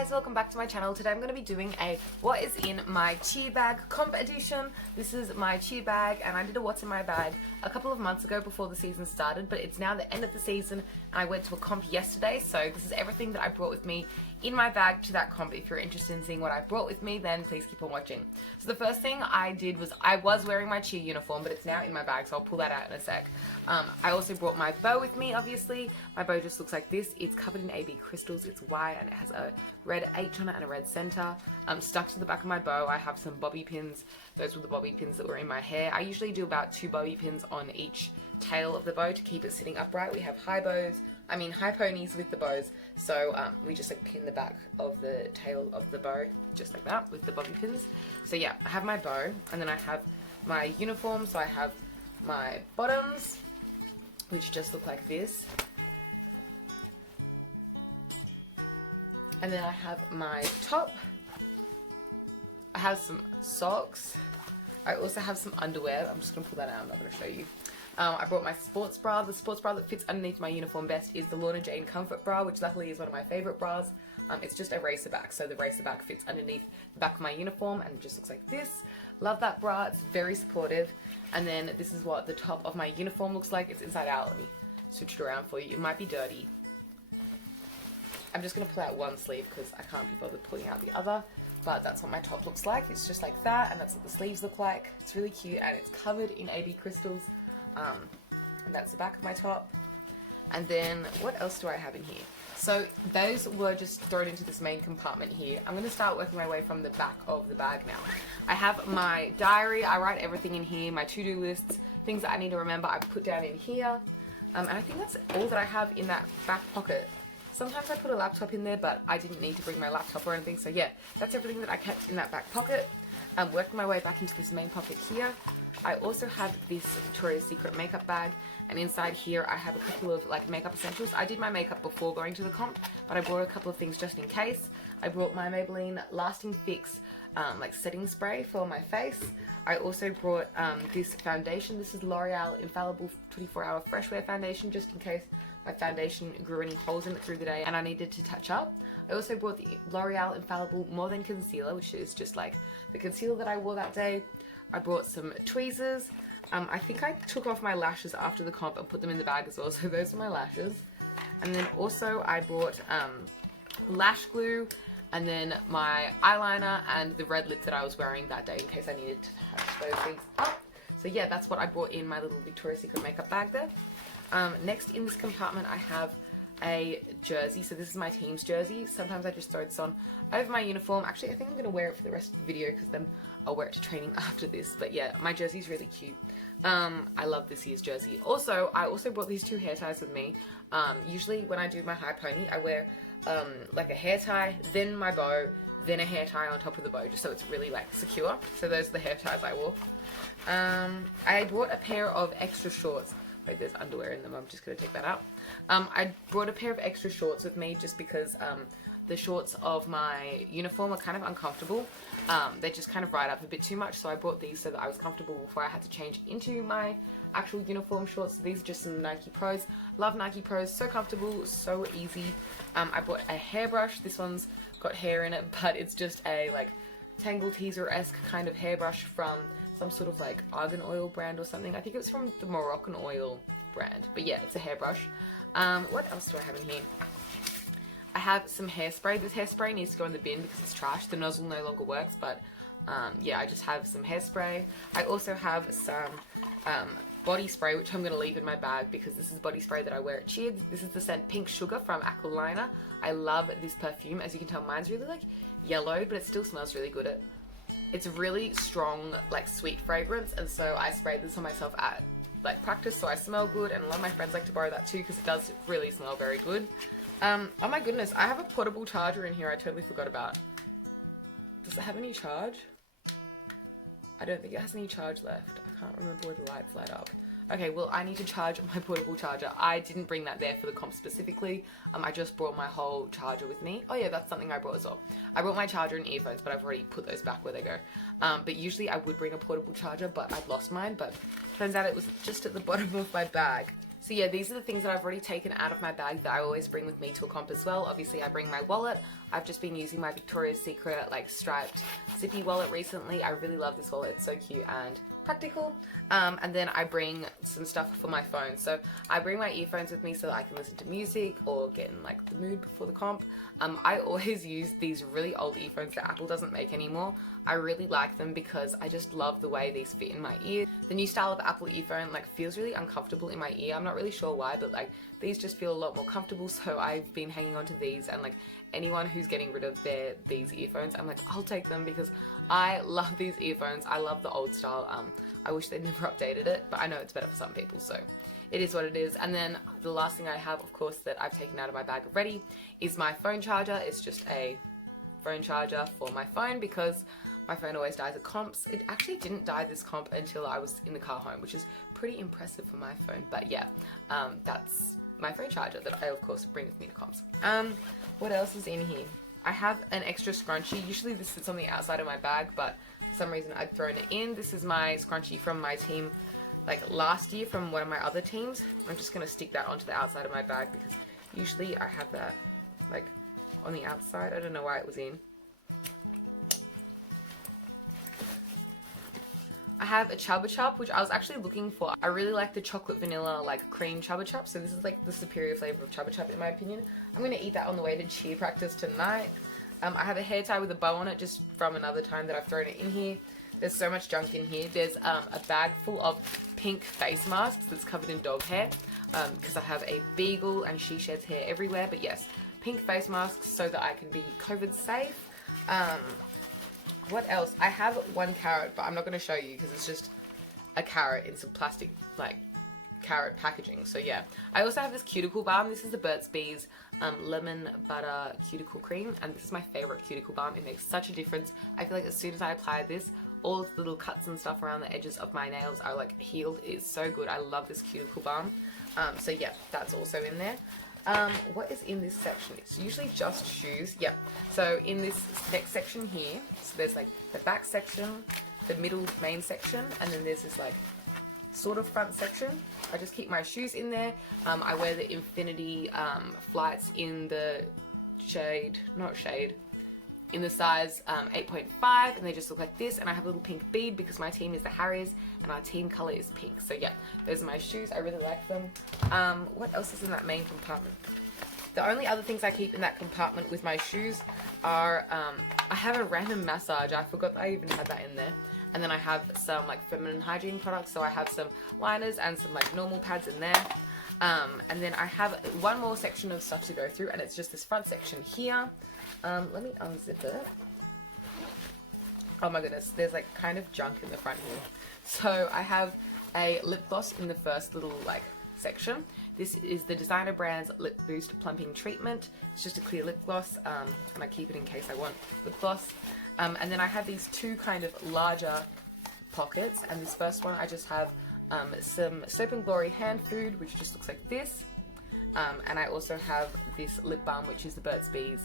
guys, welcome back to my channel. Today I'm going to be doing a what is in my cheer bag comp edition. This is my cheer bag and I did a what's in my bag a couple of months ago before the season started, but it's now the end of the season and I went to a comp yesterday, so this is everything that I brought with me in my bag to that comp. If you're interested in seeing what I brought with me, then please keep on watching. So the first thing I did was I was wearing my cheer uniform, but it's now in my bag, so I'll pull that out in a sec. I also brought my bow with me, obviously. My bow just looks like this. It's covered in AB crystals. It's white and it has a red H on it and a red center. Stuck to the back of my bow, I have some bobby pins. Those were the bobby pins that were in my hair. I usually do about 2 bobby pins on each tail of the bow to keep it sitting upright. We have high ponies with the bows, so we just like pin the back of the tail of the bow just like that with the bobby pins. So yeah, I have my bow and then I have my uniform. So I have my bottoms, which just look like this, and then I have my top. I have some socks. I also have some underwear. I'm just gonna pull that out. I'm not gonna show you. I brought my sports bra. The sports bra that fits underneath my uniform best is the Lorna Jane Comfort Bra, which luckily is one of my favorite bras. It's just a racer back, so the racer back fits underneath the back of my uniform and it just looks like this. Love that bra. It's very supportive. And then this is what the top of my uniform looks like. It's inside out. Let me switch it around for you. It might be dirty. I'm just going to pull out one sleeve because I can't be bothered pulling out the other. But that's what my top looks like. It's just like that, and that's what the sleeves look like. It's really cute and it's covered in AB crystals. And that's the back of my top. And then what else do I have in here? So those were just thrown into this main compartment here. I'm going to start working my way from the back of the bag now. I have my diary. I write everything in here, my to-do lists, things that I need to remember I put down in here. And I think that's all that I have in that back pocket. Sometimes I put a laptop in there, but I didn't need to bring my laptop or anything. So yeah, that's everything that I kept in that back pocket. I'm working my way back into this main pocket here. I also have this Victoria's Secret makeup bag, and inside here I have a couple of like makeup essentials. I did my makeup before going to the comp, but I brought a couple of things just in case. I brought my Maybelline Lasting Fix like setting spray for my face. I also brought this foundation. This is L'Oreal Infallible 24-Hour Fresh Wear Foundation, just in case my foundation grew any holes in it through the day and I needed to touch up. I also brought the L'Oreal Infallible More Than Concealer, which is just like the concealer that I wore that day. I brought some tweezers. I think I took off my lashes after the comp and put them in the bag as well, so those are my lashes. And then also I brought lash glue, and then my eyeliner and the red lip that I was wearing that day in case I needed to touch those things up. So yeah, that's what I brought in my little Victoria's Secret makeup bag there. Next in this compartment I have a jersey. So this is my team's jersey. Sometimes I just throw this on over my uniform. Actually, I think I'm going to wear it for the rest of the video because then I'll wear it to training after this. But yeah, my jersey's really cute. I love this year's jersey. Also, I also brought these 2 hair ties with me. Usually when I do my high pony, I wear like a hair tie, then my bow, then a hair tie on top of the bow, just so it's really like secure. So those are the hair ties I wore. I brought a pair of extra shorts. Wait, there's underwear in them. I'm just going to take that out. I brought a pair of extra shorts with me just because the shorts of my uniform are kind of uncomfortable. They just kind of ride up a bit too much, so I brought these so that I was comfortable before I had to change into my actual uniform shorts. So these are just some Nike Pros. Love Nike Pros. So comfortable, so easy. I bought a hairbrush. This one's got hair in it, but it's just a like Tangle Teaser-esque kind of hairbrush from some sort of like argan oil brand or something. I think it was from the Moroccan oil brand, but yeah, it's a hairbrush. What else do I have in here? I have some hairspray. This hairspray needs to go in the bin because it's trash. The nozzle no longer works, but yeah, I just have some hairspray. I also have some body spray, which I'm going to leave in my bag because this is body spray that I wear at cheer. This is the scent Pink Sugar from Aqualina. I love this perfume. As you can tell, mine's really like yellow, but it still smells really good. It's a really strong, like sweet fragrance, and so I sprayed this on myself at like practice, so I smell good, and a lot of my friends like to borrow that too because it does really smell very good. Oh my goodness, I have a portable charger in here I totally forgot about. Does it have any charge? I don't think it has any charge left. I can't remember where the lights light up. Okay, well, I need to charge my portable charger. I didn't bring that there for the comp specifically. I just brought my whole charger with me. Oh yeah, that's something I brought as well. I brought my charger and earphones, but I've already put those back where they go. But usually I would bring a portable charger, but I'd lost mine. But turns out it was just at the bottom of my bag. So yeah, these are the things that I've already taken out of my bag that I always bring with me to a comp as well. Obviously I bring my wallet. I've just been using my Victoria's Secret like striped zippy wallet recently. I really love this wallet, it's so cute and practical. And then I bring some stuff for my phone. So I bring my earphones with me so that I can listen to music or get in like the mood before the comp. I always use these really old earphones that Apple doesn't make anymore. I really like them because I just love the way these fit in my ear. The new style of Apple earphone like feels really uncomfortable in my ear. I'm not really sure why, but like these just feel a lot more comfortable. So I've been hanging on to these, and like anyone who's getting rid of these earphones, I'm like, I'll take them because I love these earphones. I love the old style. I wish they'd never updated it, but I know it's better for some people, so it is what it is. And then the last thing I have, of course, that I've taken out of my bag already is my phone charger. It's just a phone charger for my phone because my phone always dies at comps. It actually didn't die this comp until I was in the car home, which is pretty impressive for my phone. But yeah, that's my phone charger that I, of course, bring with me to comps. What else is in here? I have an extra scrunchie. Usually this sits on the outside of my bag, but for some reason I'd thrown it in. This is my scrunchie from my team like last year from one of my other teams. I'm just going to stick that onto the outside of my bag because usually I have that like on the outside. I don't know why it was in. I have a Chupa Chup, which I was actually looking for. I really like the chocolate vanilla like cream Chupa Chup, so this is like the superior flavor of Chupa Chup in my opinion. I'm going to eat that on the way to cheer practice tonight. I have a hair tie with a bow on it just from another time that I've thrown it in here. There's so much junk in here. There's a bag full of pink face masks that's covered in dog hair because I have a beagle and she sheds hair everywhere. But yes, pink face masks so that I can be COVID safe. What else? I have one carrot, but I'm not going to show you because it's just a carrot in some plastic like carrot packaging. So yeah, I also have this cuticle balm. This is the Burt's Bees lemon butter cuticle cream, and this is my favorite cuticle balm. It makes such a difference. I feel like as soon as I apply this, all of the little cuts and stuff around the edges of my nails are like healed. It is so good. I love this cuticle balm. So yeah, that's also in there. What is in this section? It's usually just shoes. Yep. So in this next section here, so there's like the back section, the middle main section, and then there's this like sort of front section. I just keep my shoes in there. I wear the Infinity flights in the in the size 8.5, and they just look like this, and I have a little pink bead because my team is the Harriers and our team color is pink. So yeah, those are my shoes. I really like them. What else is in that main compartment? The only other things I keep in that compartment with my shoes are I have a random massager. I forgot that I even had that in there. And then I have some like feminine hygiene products. So I have some liners and some like normal pads in there. And then I have one more section of stuff to go through, and it's just this front section here. Let me unzip it. Oh my goodness, there's like kind of junk in the front here. So I have a lip gloss in the first little like section. This is the designer brand's Lip Boost Plumping Treatment. It's just a clear lip gloss, and I keep it in case I want lip gloss. And then I have these two kind of larger pockets, and this first one I just have some Soap and Glory hand food, which just looks like this. And I also have this lip balm, which is the Burt's Bees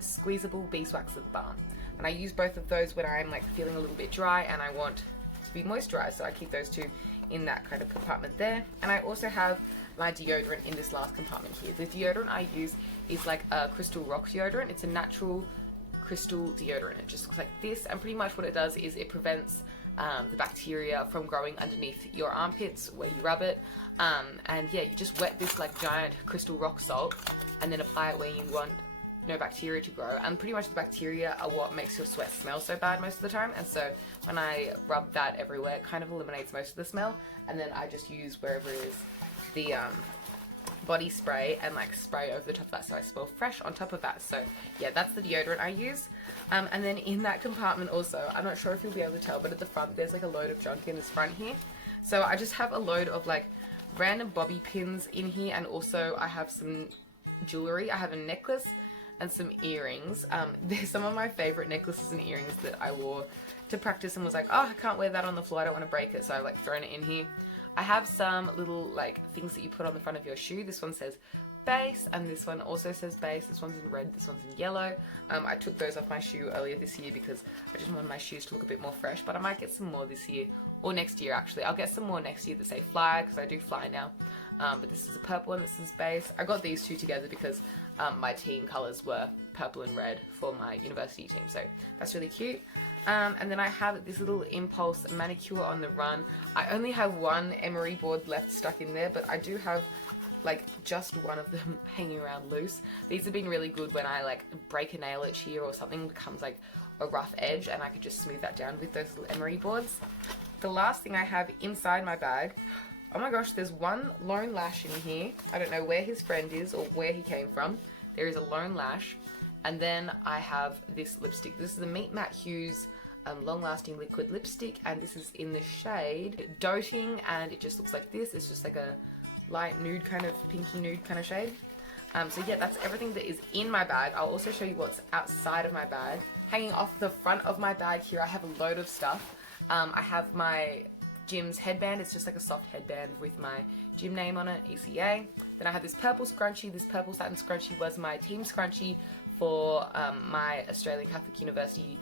squeezable beeswax lip balm. And I use both of those when I'm like feeling a little bit dry and I want to be moisturized, so I keep those two in that kind of compartment there. And I also have my deodorant in this last compartment here. The deodorant I use is like a Crystal Rock deodorant. It's a natural crystal deodorant. It just looks like this, and pretty much what it does is it prevents the bacteria from growing underneath your armpits where you rub it. And yeah, you just wet this like giant crystal rock salt and then apply it where you want no bacteria to grow, and pretty much the bacteria are what makes your sweat smell so bad most of the time. And so when I rub that everywhere, it kind of eliminates most of the smell, and then I just use wherever it is the body spray and like spray over the top of that so I smell fresh on top of that. So yeah, that's the deodorant I use. And then in that compartment also, I'm not sure if you'll be able to tell, but at the front there's like a load of junk in this front here. So I just have a load of like random bobby pins in here, and also I have some jewelry. I have a necklace and some earrings. There's some of my favorite necklaces and earrings that I wore to practice and was like, oh, I can't wear that on the floor, I don't want to break it, so I've like thrown it in here. I have some little like things that you put on the front of your shoe. This one says base, and this one also says base. This one's in red, this one's in yellow. I took those off my shoe earlier this year because I just wanted my shoes to look a bit more fresh, but I might get some more this year, or next year actually. I'll get some more next year that say fly, because I do fly now. but this is a purple one, this is base. I got these two together because my team colours were purple and red for my university team, so that's really cute. And then I have this little Impulse manicure on the run. I only have one emery board left stuck in there, but I do have like just one of them hanging around loose. These have been really good when I like break a nail each year or something becomes like a rough edge, and I could just smooth that down with those little emery boards. The last thing I have inside my bag, oh my gosh, there's one lone lash in here. I don't know where his friend is or where he came from. There is a lone lash. And then I have this lipstick. This is the Meet Matte Hues Long Lasting Liquid Lipstick, and this is in the shade Doting, and it just looks like this. It's just like a light nude kind of, pinky nude kind of shade. So yeah, that's everything that is in my bag. I'll also show you what's outside of my bag. Hanging off the front of my bag here, I have a load of stuff. I have my gym's headband. It's just like a soft headband with my gym name on it, ECA. Then I have this purple scrunchie. This purple satin scrunchie was my team scrunchie for my Australian Catholic University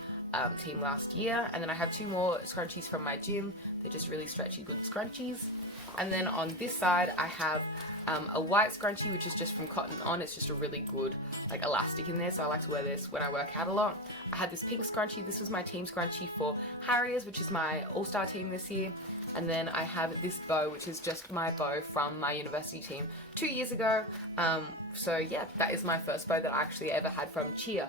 team last year. And then I have two more scrunchies from my gym. They're just really stretchy, good scrunchies. And then on this side, I have a white scrunchie, which is just from Cotton On. It's just a really good like elastic in there, so I like to wear this when I work out a lot. I had this pink scrunchie. This was my team scrunchie for Harriers, which is my all-star team this year. And then I have this bow, which is just my bow from my university team 2 years ago. So yeah, that is my first bow that I actually ever had from Cheer.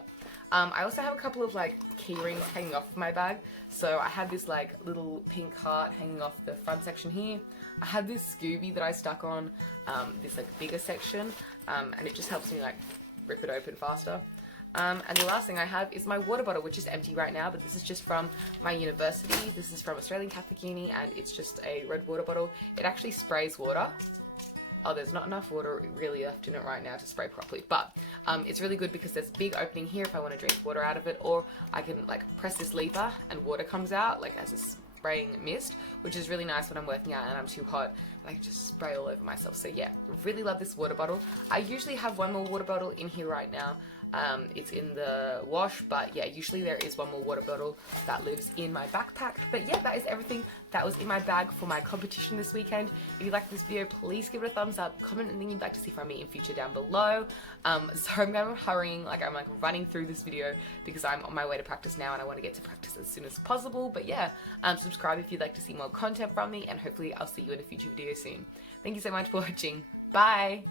I also have a couple of like key rings hanging off of my bag. So I have this like little pink heart hanging off the front section here. I have this Scooby that I stuck on this like bigger section, and it just helps me like rip it open faster. And the last thing I have is my water bottle, which is empty right now, but this is just from my university. This is from Australian Catholic Uni, and it's just a red water bottle. It actually sprays water. Oh, there's not enough water really left in it right now to spray properly, but it's really good because there's a big opening here if I want to drink water out of it, or I can like press this lever and water comes out like as a spraying mist, which is really nice when I'm working out and I'm too hot and I can just spray all over myself. So yeah, really love this water bottle. I usually have one more water bottle in here right now. It's in the wash, but yeah, usually there is one more water bottle that lives in my backpack. But yeah, that is everything that was in my bag for my competition this weekend. If you liked this video, please give it a thumbs up, comment anything you'd like to see from me in future down below. So I'm kind of hurrying, I'm like running through this video because I'm on my way to practice now and I want to get to practice as soon as possible. But yeah, subscribe if you'd like to see more content from me, and hopefully I'll see you in a future video soon. Thank you so much for watching. Bye!